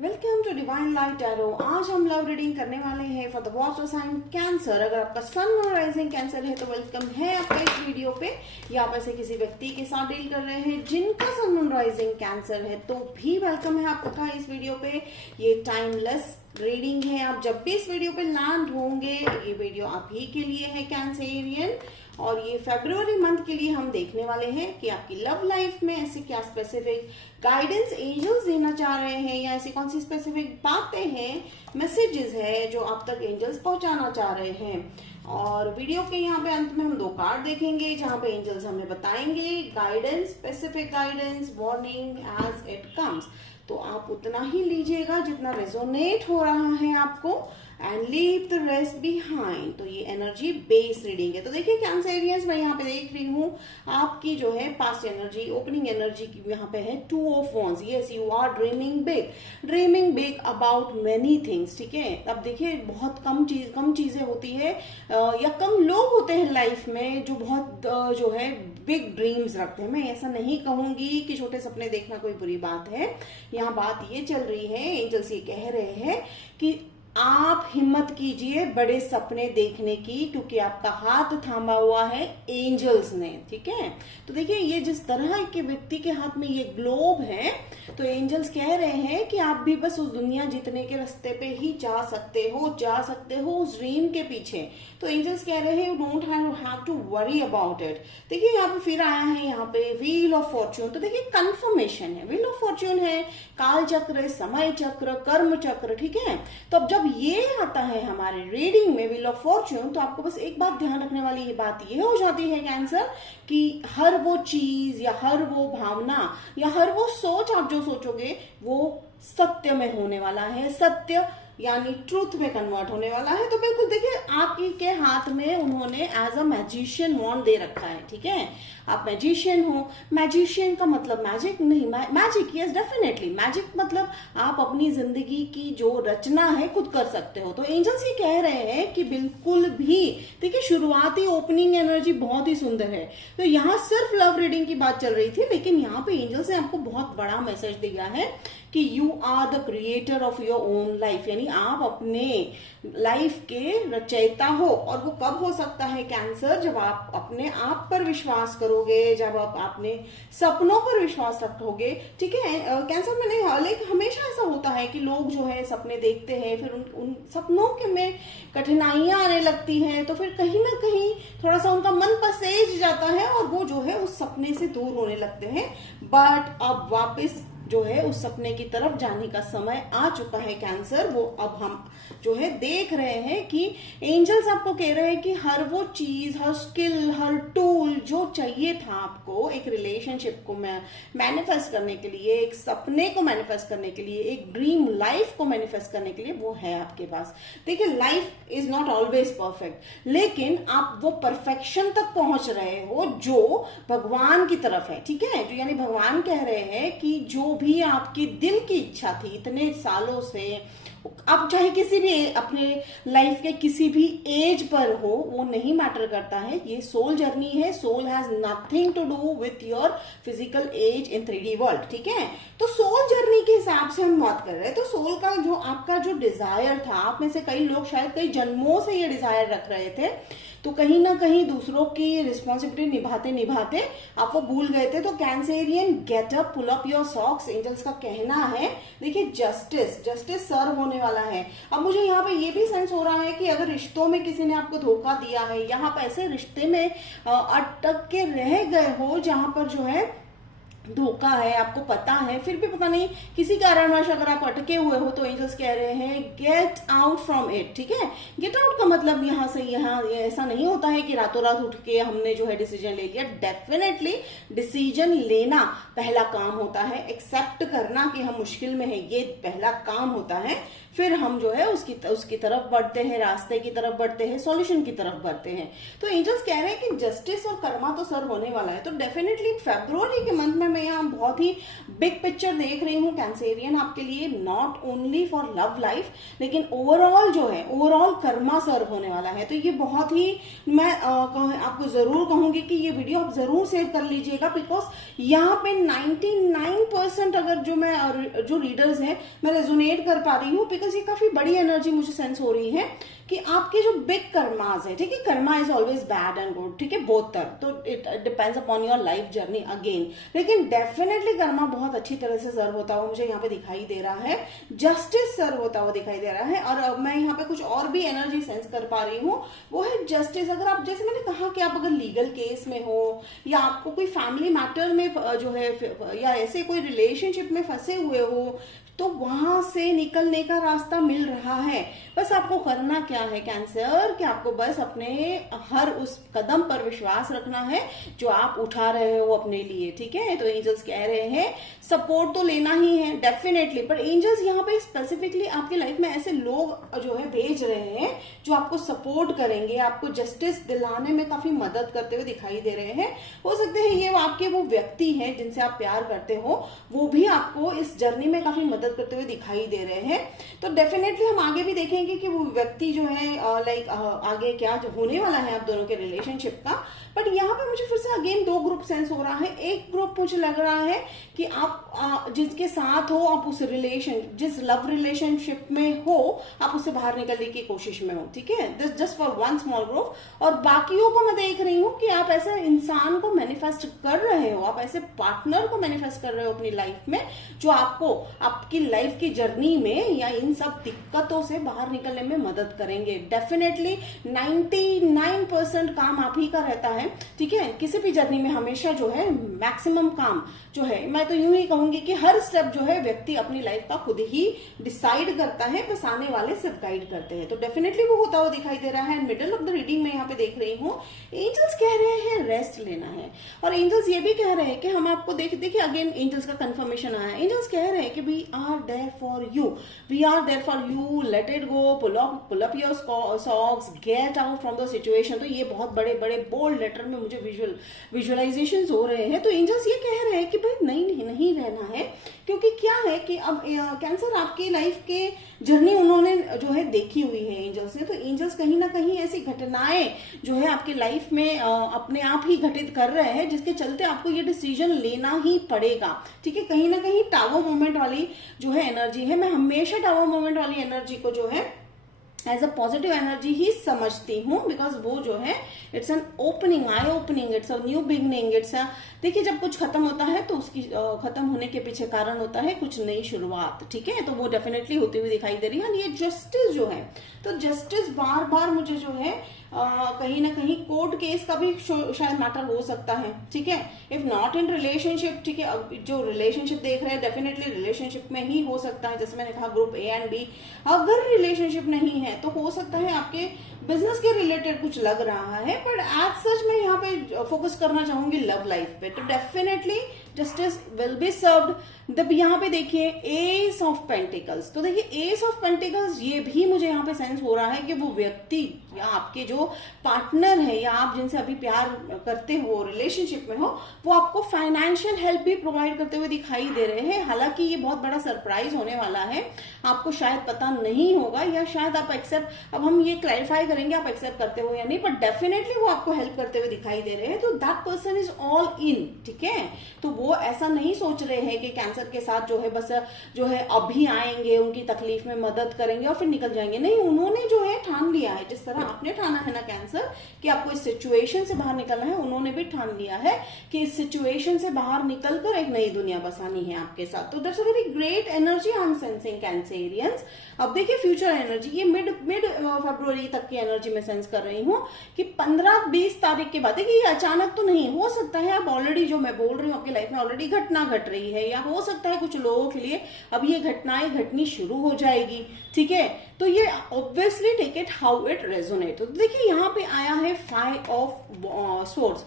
Welcome to divine light tarot. आज हम love reading करने वाले हैं for the water sign cancer. अगर आपका सन और राइजिंग कैंसर है तो वेलकम है आपका इस वीडियो पे। या आप ऐसे किसी व्यक्ति के साथ डील कर रहे हैं जिनका सन और राइजिंग कैंसर है तो भी वेलकम है आपका इस वीडियो पे। ये टाइमलेस रीडिंग है। आप जब भी इस वीडियो पे लैंड होंगे ये वीडियो आप ही के लिए है कैंसरियन। और ये फरवरी मंथ के लिए हम देखने वाले हैं कि आपकी लव लाइफ में ऐसे क्या स्पेसिफिक गाइडेंस एंजल्स देना चाह रहे हैं या ऐसी कौन सी स्पेसिफिक बातें हैं, मैसेजेस है जो आप तक एंजल्स पहुंचाना चाह रहे हैं। और वीडियो के यहाँ पे अंत में हम 2 कार्ड देखेंगे जहां पे एंजल्स हमें बताएंगे guidance, specific guidance, warning as it comes. तो आप उतना ही लीजिएगा जितना रेजोनेट हो रहा है आपको and leave the rest behind. तो ये एनर्जी बेस रीडिंग है। तो देखिए कैंसरियंस, मैं यहाँ पे देख रही हूँ आपकी जो है पास्ट एनर्जी, ओपनिंग एनर्जी की यहाँ पे है 2 of wands। Yes, you are dreaming big about many things. ठीक है, अब देखिए बहुत कम चीजें होती है या कम लोग होते हैं लाइफ में जो बहुत जो है बिग ड्रीम्स रखते हैं। मैं ऐसा नहीं कहूंगी कि छोटे सपने देखना कोई बुरी बात है। यहाँ बात ये चल रही है, एंजल्स ये कह रहे हैं कि आप हिम्मत कीजिए बड़े सपने देखने की, क्योंकि आपका हाथ थामा हुआ है एंजल्स ने। ठीक है, तो देखिए ये जिस तरह के व्यक्ति के हाथ में ये ग्लोब है तो एंजल्स कह रहे हैं कि आप भी बस उस दुनिया जीतने के रास्ते पे ही जा सकते हो उस ड्रीम के पीछे। तो एंजल्स कह रहे हैं you don't have to worry about it. देखिए यहाँ पे फिर आया है यहाँ पे व्हील ऑफ फॉर्च्यून। तो देखिए कंफर्मेशन है, व्हील ऑफ फॉर्च्यून है, काल चक्र, समय चक्र, कर्म चक्र। ठीक है, तो अब जब ये आता है हमारे रीडिंग में व्हील ऑफ फॉर्च्यून तो आपको बस एक बात ध्यान रखने वाली ये बात ये हो जाती है कैंसर कि हर वो चीज या हर वो भावना या हर वो सोच आप जो सोचोगे वो सत्य में होने वाला है। सत्य यानी ट्रूथ में कन्वर्ट होने वाला है। तो बिल्कुल देखिए आपकी के हाथ में उन्होंने एज अ मैजिशियन वॉन्ड दे रखा है। ठीक है, आप मैजिशियन हो। मैजिशियन का मतलब मैजिक नहीं, मैजिक यस डेफिनेटली मैजिक मतलब आप अपनी जिंदगी की जो रचना है खुद कर सकते हो। तो एंजल्स ये कह रहे हैं कि बिल्कुल भी देखिए शुरुआती ओपनिंग एनर्जी बहुत ही सुंदर है। तो यहाँ सिर्फ लव रीडिंग की बात चल रही थी, लेकिन यहाँ पे एंजल्स ने आपको बहुत बड़ा मैसेज दिया है कि you are the creator of your own life, यानी आप अपने लाइफ के रचयिता हो। और वो कब हो सकता है कैंसर, जब आप अपने आप पर विश्वास करोगे, जब आप अपने सपनों पर विश्वास रखोगे। ठीक है, कैंसर में नहीं, लेकिन हमेशा ऐसा होता है कि लोग जो है सपने देखते हैं, फिर उन सपनों के में कठिनाइयां आने लगती हैं, तो फिर कहीं ना कहीं थोड़ा सा उनका मन पसेज जाता है और वो जो है उस सपने से दूर होने लगते हैं। बट अब वापस जो है उस सपने की तरफ जाने का समय आ चुका है कैंसर। वो अब हम जो है देख रहे हैं कि एंजल्स आपको कह रहे हैं कि हर वो चीज, हर स्किल, हर टूल जो चाहिए था आपको एक रिलेशनशिप को मैनिफेस्ट करने के लिए, एक सपने को मैनिफेस्ट करने के लिए, एक ड्रीम लाइफ को मैनिफेस्ट करने के लिए, वो है आपके पास। देखिए life is not always perfect, लेकिन आप वो परफेक्शन तक पहुंच रहे हो जो भगवान की तरफ है। ठीक है, जो यानी भगवान कह रहे हैं कि जो भी आपकी दिल की इच्छा थी इतने सालों से, अब चाहे किसी भी अपने लाइफ के किसी भी एज पर हो, वो नहीं मैटर करता है। ये सोल जर्नी है। Soul has nothing to do with your physical age in 3D world. ठीक है, तो सोल जर्नी के हिसाब से हम बात कर रहे हैं। तो सोल का जो आपका जो डिजायर था, आप में से कई लोग शायद कई जन्मों से ये डिजायर रख रहे थे, तो कहीं ना कहीं दूसरों की रिस्पॉन्सिबिलिटी निभाते निभाते आप वो भूल गए थे। तो Cancerian get up, pull up your socks. Angels का कहना है देखिए जस्टिस सर्व होने वाला है। अब मुझे यहाँ पे ये भी सेंस हो रहा है कि अगर रिश्तों में किसी ने आपको धोखा दिया है, यहाँ पे ऐसे रिश्ते में अटक के रह गए हो जहां पर जो है धोखा है, आपको पता है, फिर भी पता नहीं किसी कारणवश अगर आप अटके हुए हो, तो एंजल्स कह रहे हैं गेट आउट फ्रॉम इट। ठीक है, गेट आउट का मतलब यहाँ से यहाँ ऐसा नहीं होता है कि रातों रात उठ के हमने जो है डिसीजन ले लिया। डेफिनेटली डिसीजन लेना पहला काम होता है, एक्सेप्ट करना कि हम मुश्किल में है, ये पहला काम होता है। फिर हम जो है उसकी तरफ बढ़ते हैं, रास्ते की तरफ बढ़ते हैं, सॉल्यूशन की तरफ बढ़ते हैं। तो एंजल्स कह रहे हैं कि जस्टिस और कर्मा तो सर्व होने वाला है। तो डेफिनेटली फरवरी के मंथ में मैं यहाँ बहुत ही बिग पिक्चर देख रही हूँ कैंसेरियन आपके लिए, not only for love life लेकिन ओवरऑल जो है ओवरऑल कर्मा सर्व होने वाला है। तो ये बहुत ही मैं आपको जरूर कहूंगी कि ये वीडियो आप जरूर सेव कर लीजिएगा, बिकॉज यहाँ पे 99% अगर जो रीडर्स हैं मैं रेजोनेट कर पा रही हूँ, बिकॉज ये काफी बड़ी एनर्जी मुझे सेंस हो रही है कि आपके जो बिग कर्मास है, ठीक है, Karma is always bad and good, ठीक है, बोथ तरफ, तो it depends upon your life journey again, लेकिन डेफिनेटली कर्मा बहुत अच्छी तरह से सर्व होता हुआ मुझे यहाँ पे दिखाई दे रहा है, जस्टिस सर्व होता हुआ दिखाई दे रहा है। और मैं यहाँ पे कुछ और भी एनर्जी सेंस कर पा रही हूँ, वो है जस्टिस। अगर आप, जैसे मैंने कहा कि आप अगर लीगल केस में हो या आपको कोई फैमिली मैटर में जो है या ऐसे कोई रिलेशनशिप में फंसे हुए हो, तो वहां से निकलने का रास्ता मिल रहा है। बस आपको करना क्या है कैंसर, कि आपको बस अपने हर उस कदम पर विश्वास रखना है जो आप उठा रहे हो अपने लिए, ठीक है। तो एंजल्स कह रहे हैं सपोर्ट तो लेना ही है डेफिनेटली, पर एंजल्स यहाँ पे स्पेसिफिकली आपकी लाइफ में ऐसे लोग जो है भेज रहे हैं जो आपको सपोर्ट करेंगे, आपको जस्टिस दिलाने में काफी मदद करते हुए दिखाई दे रहे हैं। हो सकते हैं ये आपके वो व्यक्ति है जिनसे आप प्यार करते हो, वो भी आपको इस जर्नी में काफी मदद करते हुए दिखाई दे रहे हैं। तो डेफिनेटली हम आगे भी देखेंगे कि वो व्यक्ति जो है लाइक आगे क्या जो होने वाला है आप दोनों के रिलेशनशिप का। बट यहाँ पे मुझे फिर से अगेन दो ग्रुप सेंस हो रहा है। एक ग्रुप मुझे लग रहा है कि आप जिसके साथ हो, आप उस जिस लव रिलेशनशिप में हो, आप उससे बाहर निकलने की कोशिश में हो, ठीक है, just for one small group. और बाकियों को मैं देख रही हूँ कि आप ऐसे इंसान को मैनिफेस्ट कर रहे हो, आप ऐसे पार्टनर को मैनिफेस्ट कर रहे हो अपनी लाइफ में, जो आपको आपकी लाइफ की जर्नी में या इन सब दिक्कतों से बाहर निकलने में मदद करेंगे। डेफिनेटली 99% काम आप ही का रहता है, ठीक है। किसी भी जर्नी में हमेशा जो है मैक्सिमम काम जो है, मैं तो यूं ही कहूंगी कि हर स्टेप जो है व्यक्ति अपनी लाइफ का खुद ही डिसाइड करता है, बस आने वाले सिर्फ गाइड करते हैं। तो डेफिनेटली वो होता हुआ दिखाई दे रहा है। मिडिल ऑफ द रीडिंग में यहाँ पे देख रही हूँ एंजल्स कह रहे हैं रेस्ट लेना है, और एंजल्स ये भी कह रहे हैं कि हम आपको देखिए अगेन एंजल्स का कंफर्मेशन आया। एंजल्स कह रहे हैं कि we are there for you, we are there for you, let it go, pull up your socks, get out from the situation. तो ये बहुत बड़े बड़े बोल्ड लेटर में मुझे विजुअलाइजेशंस हो रहे हैं। तो एंजल्स ये कह रहे हैं कि भाई नहीं रहना है, क्योंकि क्या है कि अब कैंसर आपकी लाइफ के जर्नी उन्होंने जो है देखी हुई है एंजल्स ने। तो एंजल्स कहीं ना कहीं ऐसी घटनाएं जो है आपकी लाइफ में अपने आप ही घटित कर रहे हैं, जिसके चलते आपको ये डिसीजन लेना ही पड़ेगा, ठीक है। कहीं ना कहीं टावर मोमेंट वाली जो है एनर्जी है, मैं हमेशा टावर मोमेंट वाली एनर्जी को जो है एज अ पॉजिटिव एनर्जी ही समझती हूँ, बिकॉज वो जो है it's an opening, I opening, it's a new beginning, it's देखिए जब कुछ खत्म होता है तो उसकी खत्म होने के पीछे कारण होता है कुछ नई शुरुआत, ठीक है। तो वो डेफिनेटली होती हुई दिखाई दे रही है। और ये जस्टिस जो है, तो जस्टिस बार बार मुझे जो है कहीं ना कहीं कोर्ट केस का भी शायद मैटर हो सकता है, ठीक है, इफ नॉट इन रिलेशनशिप, ठीक है। अब जो रिलेशनशिप देख रहे हैं डेफिनेटली रिलेशनशिप में ही हो सकता है, जैसे मैंने कहा ग्रुप ए एंड बी। अगर रिलेशनशिप नहीं है तो हो सकता है आपके बिजनेस के रिलेटेड कुछ लग रहा है, बट एज सच मैं यहाँ पे फोकस करना चाहूंगी लव लाइफ पे। तो definitely justice will be served. जब यहाँ पे देखिए एस ऑफ पेंटिकल्स, तो देखिए एस ऑफ पेंटिकल्स ये भी मुझे यहाँ पे सेंस हो रहा है कि वो व्यक्ति या आपके जो पार्टनर है या आप जिनसे अभी प्यार करते हो, रिलेशनशिप में हो, वो आपको फाइनेंशियल हेल्प भी प्रोवाइड करते हुए दिखाई दे रहे हैं। हालांकि ये बहुत बड़ा सरप्राइज होने वाला है, आपको शायद पता नहीं होगा या शायद आप एक्सेप्ट, अब हम ये क्लैरिफाई करेंगे आप एक्सेप्ट करते हो या नहीं, बट डेफिनेटली वो आपको हेल्प करते हुए दिखाई दे रहे हैं। तो that person is all in, ठीक है। तो वो ऐसा नहीं सोच रहे हैं कि कैंसर के साथ जो है बस जो है अभी आएंगे, उनकी तकलीफ में मदद करेंगे और फिर निकल जाएंगे। नहीं, उन्होंने जो है ठान लिया है, जिस तरह आपने ठाना है ना कैंसर कि आपको इस सिचुएशन से बाहर निकलना है, उन्होंने भी ठान लिया है कि इस सिचुएशन से बाहर निकलकर एक नई दुनिया बसानी है आपके साथ। तो that's a very great energy I M sensing Cancerians. अब देखिए फ्यूचर एनर्जी, ये मिड फरवरी तक की एनर्जी में सेंस कर रही हूँ कि 15-20 तारीख के बाद, देखिए ये अचानक तो नहीं हो सकता है, अब ऑलरेडी जो मैं बोल रही हूँ आपकी लाइफ में ऑलरेडी घटना घट रही है, या हो सकता है कुछ लोगों के लिए अब ये घटनाएं घटनी शुरू हो जाएगी, ठीक है। तो ये obviously take it how it resonate. तो देखिए यहाँ पे आया है 5 ऑफ सोर्ड्स।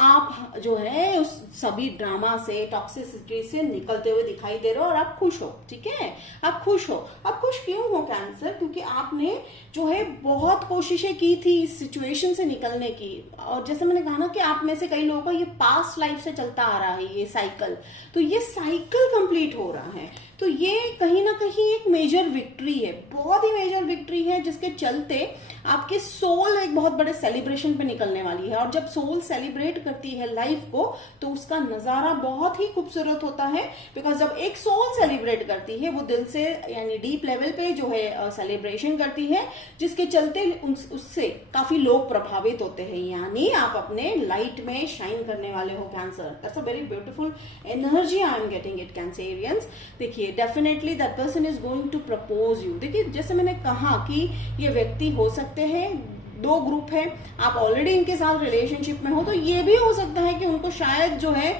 आप जो है उस सभी ड्रामा से, टॉक्सिसिटी से निकलते हुए दिखाई दे रहे हो और आप खुश हो, ठीक है, आप खुश हो। आप खुश क्यों हो कैंसर? क्योंकि आपने जो है बहुत कोशिशें की थी इस सिचुएशन से निकलने की, और जैसे मैंने कहा ना कि आप में से कई लोगों का ये पास्ट लाइफ से चलता आ रहा है ये साइकिल, तो ये साइकिल कंप्लीट हो रहा है। तो ये कहीं ना कहीं एक मेजर विक्ट्री है, बहुत ही मेजर विक्ट्री है, जिसके चलते आपके सोल एक बहुत बड़े सेलिब्रेशन पे निकलने वाली है। और जब सोल सेलिब्रेट करती है लाइफ को तो उसका नजारा बहुत ही खूबसूरत होता है, बिकॉज जब एक सोल सेलिब्रेट करती है वो दिल से यानी डीप लेवल पे जो है सेलिब्रेशन करती है, जिसके चलते उससे काफी लोग प्रभावित होते हैं, यानी आप अपने लाइट में शाइन करने वाले हो Cancer. That's a very beautiful energy I am getting it Cancerians. देखिए definitely that person is going to propose you. देखिए जैसे मैंने कहा कि ये व्यक्ति हो सकते हैं, दो ग्रुप है, आप ऑलरेडी इनके साथ रिलेशनशिप में हो, तो ये भी हो सकता है कि उनको शायद जो है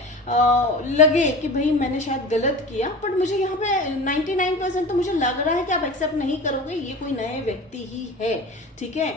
लगे कि भाई मैंने शायद गलत किया, बट मुझे यहाँ पे 99% तो मुझे लग रहा है कि आप एक्सेप्ट नहीं करोगे, ये कोई नए व्यक्ति ही है, ठीक है।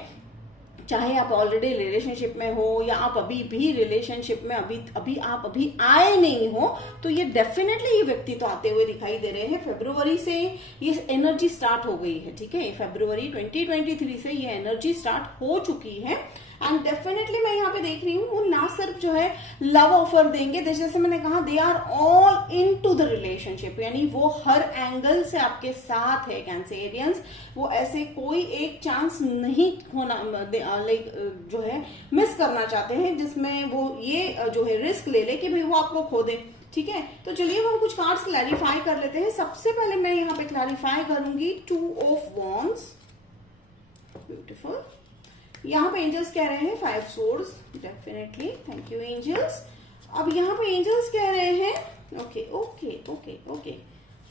चाहे आप ऑलरेडी रिलेशनशिप में हो या आप अभी भी रिलेशनशिप में अभी आए नहीं हो, तो ये डेफिनेटली ये व्यक्ति तो आते हुए दिखाई दे रहे हैं। फरवरी से ये एनर्जी स्टार्ट हो गई है, ठीक है, फरवरी 2023 से ये एनर्जी स्टार्ट हो चुकी है। एंड डेफिनेटली मैं यहाँ पे देख रही हूँ वो ना सिर्फ जो है लव ऑफर देंगे, जैसे मैंने कहा they are all in to the relationship, यानी वो हर एंगल से आपके साथ है कैंसेरियंस। वो ऐसे कोई एक चांस नहीं होना लाइक जो है मिस करना चाहते हैं जिसमें वो ये जो है रिस्क ले ले कि भाई वो आपको खो दे, ठीक है। तो चलिए हम कुछ कार्ड्स क्लैरिफाई कर लेते हैं। सबसे पहले मैं यहाँ पे क्लैरिफाई करूंगी 2 ऑफ वॉन्ड्स, ब्यूटीफुल। यहाँ पे एंजल्स कह रहे हैं 5 swords, definitely, thank you angels. अब यहाँ पे एंजल्स कह रहे हैं okay okay okay okay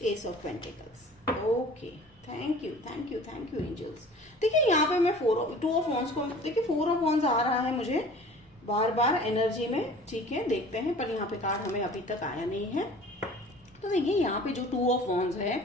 ace of pentacles, okay, thank you angels. देखिए यहाँ पे मैं 2 ऑफ वॉन्ड्स को, देखिए 4 ऑफ वॉन्ड्स आ रहा है मुझे बार बार एनर्जी में, ठीक है, देखते हैं, पर यहाँ पे कार्ड हमें अभी तक आया नहीं है। तो देखिए यहाँ पे जो 2 ऑफ वॉन्ड्स है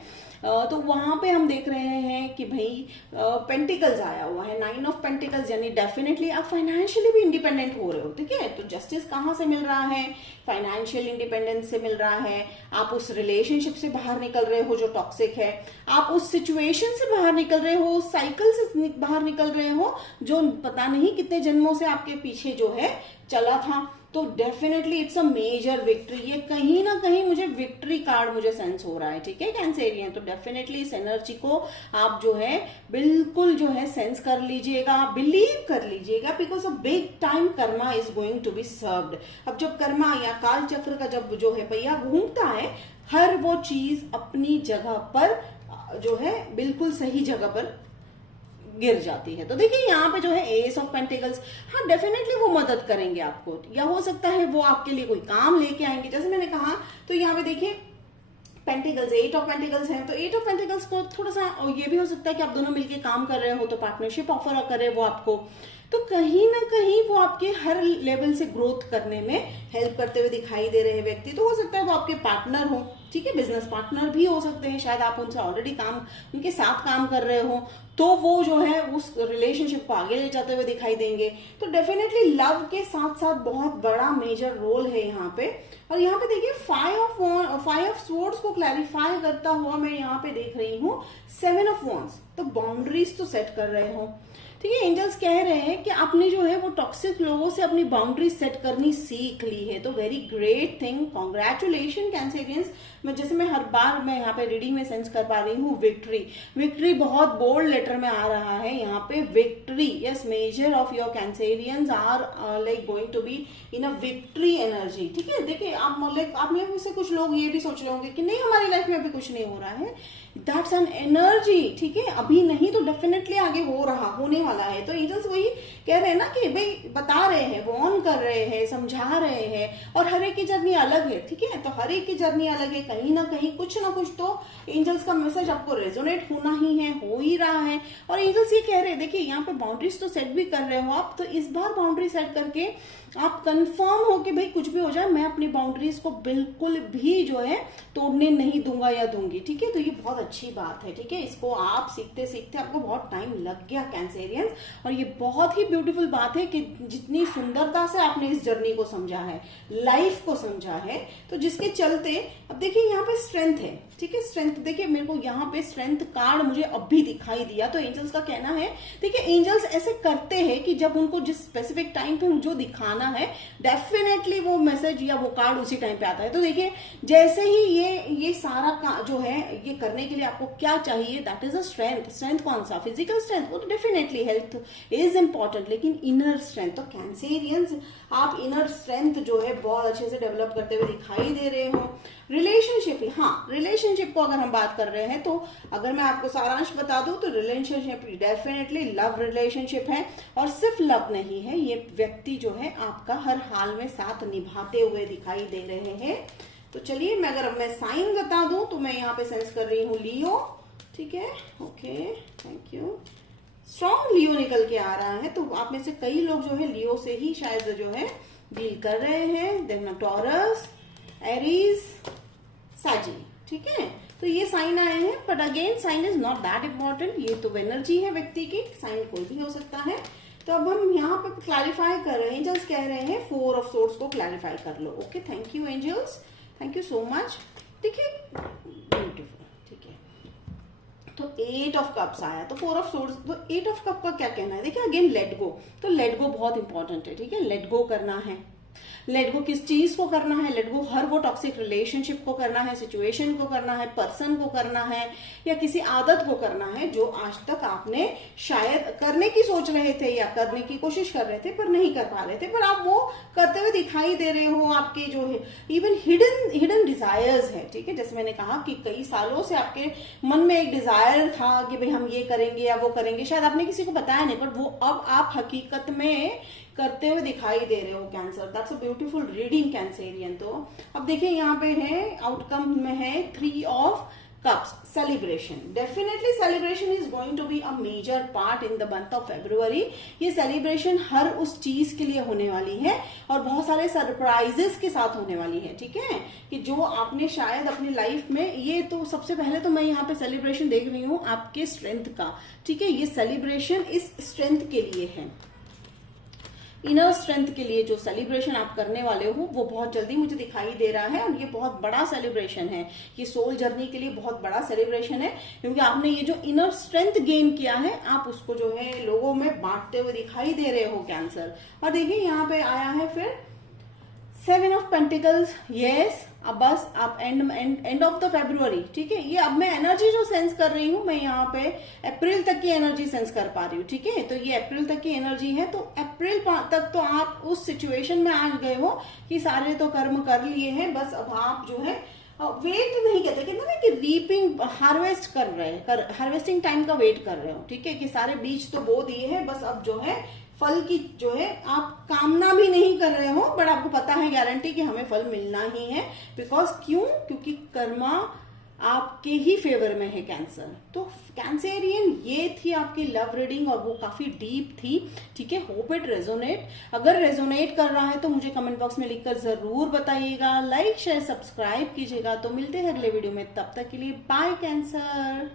तो वहां पे हम देख रहे हैं कि भाई पेंटिकल्स आया हुआ है, 9 ऑफ पेंटिकल्स, यानी डेफिनेटली आप फाइनेंशियली भी इंडिपेंडेंट हो रहे हो, ठीक है। तो जस्टिस कहाँ से मिल रहा है, फाइनेंशियल इंडिपेंडेंस से मिल रहा है। आप उस रिलेशनशिप से बाहर निकल रहे हो जो टॉक्सिक है, आप उस सिचुएशन से बाहर निकल रहे हो, साइकिल से बाहर निकल रहे हो जो पता नहीं कितने जन्मों से आपके पीछे जो है चला था। तो definitely it's a major victory, ये कहीं ना कहीं मुझे विक्ट्री कार्ड मुझे सेंस हो रहा है, ठीक है कैंसेरियन। तो डेफिनेटली इस एनर्जी को आप जो है बिल्कुल जो है सेंस कर लीजिएगा, बिलीव कर लीजिएगा, because a big time karma is going to be served. अब जब कर्मा या काल चक्र का जब जो है पहिया घूमता है, हर वो चीज अपनी जगह पर जो है बिल्कुल सही जगह पर गिर जाती है। तो देखिए यहाँ पे जो है एस ऑफ पेंटिकल्स, हाँ डेफिनेटली वो मदद करेंगे आपको, या हो सकता है वो आपके लिए कोई काम लेके आएंगे, जैसे मैंने कहा। तो यहाँ पे देखिए पेंटिकल्स, 8 ऑफ पेंटिकल्स है, तो 8 ऑफ पेंटिकल्स को थोड़ा सा ये भी हो सकता है कि आप दोनों मिलके काम कर रहे हो, तो पार्टनरशिप ऑफर करे वो आपको, तो कहीं ना कहीं वो आपके हर लेवल से ग्रोथ करने में हेल्प करते हुए दिखाई दे रहे व्यक्ति। तो हो सकता है वो आपके पार्टनर हो, ठीक है, बिजनेस पार्टनर भी हो सकते हैं, शायद आप उनसे ऑलरेडी उनके साथ काम कर रहे हो, तो वो जो है उस रिलेशनशिप को आगे ले जाते हुए दिखाई देंगे। तो डेफिनेटली लव के साथ साथ बहुत बड़ा मेजर रोल है यहाँ पे। और यहाँ पे देखिए 5 ऑफ स्वॉर्ड्स को क्लैरिफाई करता हुआ मैं यहाँ पे देख रही हूँ 7 ऑफ वॉन्ड्स, तो बाउंड्रीज तो सेट कर रहे हो, ठीक है। एंजल्स कह रहे हैं कि आपने जो है वो टॉक्सिक लोगों से अपनी बाउंड्री सेट करनी सीख ली है, तो very great thing, congratulation Cancerians. जैसे मैं हर बार मैं यहाँ पे रीडिंग में सेंस कर पा रही हूँ विक्ट्री बहुत बोल्ड लेटर में आ रहा है यहाँ पे, victory, yes, major of your Cancerians are like going to be in a victory energy, ठीक है। देखिए आप में से कुछ लोग ये भी सोच रहे होंगे कि नहीं हमारी लाइफ में अभी कुछ नहीं हो रहा है, दैट्स एन एनर्जी, ठीक है, अभी नहीं तो डेफिनेटली आगे होने वाला है। तो एंजल्स वही कह रहे हैं ना कि भाई बता रहे हैं, वॉर्न कर रहे हैं, समझा रहे हैं, और हर एक की जर्नी अलग है, ठीक है। तो हर एक की जर्नी अलग है, कहीं ना कहीं कुछ ना कुछ तो एंजल्स का मैसेज आपको रेजोनेट होना ही है, हो ही रहा है। और एंजल्स ये कह रहे हैं, देखिए यहाँ पे बाउंड्रीज तो सेट भी कर रहे हो आप, तो इस बार बाउंड्री सेट करके आप कंफर्म हो कि भाई कुछ भी हो जाए मैं अपनी बाउंड्रीज को बिल्कुल भी जो है तोड़ने नहीं दूंगा या दूंगी, ठीक है। तो ये बहुत अच्छी बात है, ठीक है। इसको आप सीखते सीखते आपको बहुत टाइम लग गया कैंसेरियंस, और ये बहुत ही ब्यूटीफुल बात है कि जितनी सुंदरता से आपने इस जर्नी को समझा है, लाइफ को समझा है, तो जिसके चलते अब देखिए यहाँ पे स्ट्रेंथ है, ठीक है। स्ट्रेंथ देखिए, मेरे को यहाँ पे स्ट्रेंथ कार्ड मुझे अब भी दिखाई दिया, तो एंजल्स का कहना है, देखिए एंजल्स ऐसे करते हैं कि जब उनको जिस स्पेसिफिक टाइम पे जो दिखाना है डेफिनेटली वो मैसेज या वो कार्ड उसी टाइम पे आता है। तो देखिए जैसे ही ये सारा जो है ये करने के लिए आपको क्या चाहिए, that is a strength. Strength कौन सा? फिजिकल स्ट्रेंथ, वो तो डेफिनेटली हेल्थ इज इंपॉर्टेंट, लेकिन इनर स्ट्रेंथ, तो कैंसेरियंस आप इनर स्ट्रेंथ जो है बहुत अच्छे से डेवलप करते हुए दिखाई दे रहे हो। रिलेशनशिप, हाँ रिलेशनशिप को अगर हम बात कर रहे हैं तो अगर मैं आपको सारांश बता दूं तो रिलेशनशिप डेफिनेटली लव रिलेशनशिप है, और सिर्फ लव नहीं है, ये व्यक्ति जो है आपका हर हाल में साथ निभाते हुए दिखाई दे रहे हैं। तो चलिए मैं साइन बता दूं तो मैं यहाँ पे सेंस कर रही हूँ लियो, ठीक है, ओके थैंक यू। स्ट्रॉन्ग लियो निकल के आ रहा है, तो आप में से कई लोग जो है लियो से ही शायद जो है डील कर रहे हैं। देन टॉरस, एरीज, साजी, ठीक है। तो ये साइन आए हैं, but again sine is not that important, ये तो एनर्जी है व्यक्ति की, साइन कोई भी हो सकता है। तो अब हम यहाँ पे क्लैरिफाई कर रहे हैं, एंजल्स कह रहे हैं 4 ऑफ सोर्ड्स को क्लैरिफाई कर लो। Okay thank you angels, thank you so much. देखिए ब्यूटीफुल, ठीक है। तो 8 ऑफ कप्स आया, तो 4 ऑफ सोर्ड्स, तो 8 ऑफ कप का क्या कहना है? देखिए अगेन लेट गो, तो लेट गो बहुत इंपॉर्टेंट है, ठीक है। लेट गो करना है, लेट गो किस चीज को करना है? लेट गो हर वो टॉक्सिक रिलेशनशिप को करना है, सिचुएशन को करना है, पर्सन को करना है, या किसी आदत को करना है जो आज तक आपने शायद करने की सोच रहे थे या करने की कोशिश कर रहे थे पर नहीं कर पा रहे थे, पर आप वो करते हुए दिखाई दे रहे हो। आपके जो है इवन हिडन डिजायर्स है, ठीक है। जैसे मैंने कहा कि कई सालों से आपके मन में एक डिजायर था कि भाई हम ये करेंगे या वो करेंगे, शायद आपने किसी को बताया नहीं, पर वो अब आप हकीकत में करते हुए दिखाई दे रहे हो Cancer. That's a beautiful reading Cancerian. तो अब देखिए यहाँ पे है आउटकम में है 3 of cups, celebration. Definitely celebration is going to be a major part in the month of February. ये सेलिब्रेशन हर उस चीज के लिए होने वाली है और बहुत सारे सरप्राइजेस के साथ होने वाली है, ठीक है। कि जो आपने शायद अपनी लाइफ में, ये तो सबसे पहले तो मैं यहाँ पे सेलिब्रेशन देख रही हूँ आपके स्ट्रेंथ का, ठीक है। ये सेलिब्रेशन इस स्ट्रेंथ के लिए है, इनर स्ट्रेंथ के लिए जो सेलिब्रेशन आप करने वाले हो वो बहुत जल्दी मुझे दिखाई दे रहा है, और ये बहुत बड़ा सेलिब्रेशन है। ये सोल जर्नी के लिए बहुत बड़ा सेलिब्रेशन है, क्योंकि आपने ये जो इनर स्ट्रेंथ गेन किया है आप उसको जो है लोगों में बांटते हुए दिखाई दे रहे हो कैंसर। और देखिए यहाँ पे आया है फिर 7 ऑफ पेंटिकल्स, यस। अब बस आप एंड ऑफ द फेब्रुवरी, ठीक है। ये अब मैं एनर्जी जो सेंस कर रही हूँ, मैं यहाँ पे अप्रैल तक की एनर्जी सेंस कर पा रही हूँ, ठीक है। तो ये अप्रैल तक की एनर्जी है, तो अप्रैल तक तो आप उस सिचुएशन में आ गए हो कि सारे तो कर्म कर लिए हैं, बस अब आप जो है वेट नहीं कहते ना कि रीपिंग हार्वेस्ट कर रहे हैं, हार्वेस्टिंग टाइम का वेट कर रहे हो, ठीक है। कि सारे बीज तो बो दिए हैं, बस अब जो है फल की जो है आप कामना भी नहीं कर रहे हो, बट आपको पता है गारंटी कि हमें फल मिलना ही है। बिकॉज क्यों? क्योंकि कर्मा आपके ही फेवर में है कैंसर। तो कैंसेरियन, ये थी आपकी लव रीडिंग और वो काफी डीप थी, ठीक है। Hope it resonate. अगर रेजोनेट कर रहा है तो मुझे कमेंट बॉक्स में लिखकर जरूर बताइएगा, लाइक शेयर सब्सक्राइब कीजिएगा। तो मिलते हैं अगले वीडियो में, तब तक के लिए बाय कैंसर।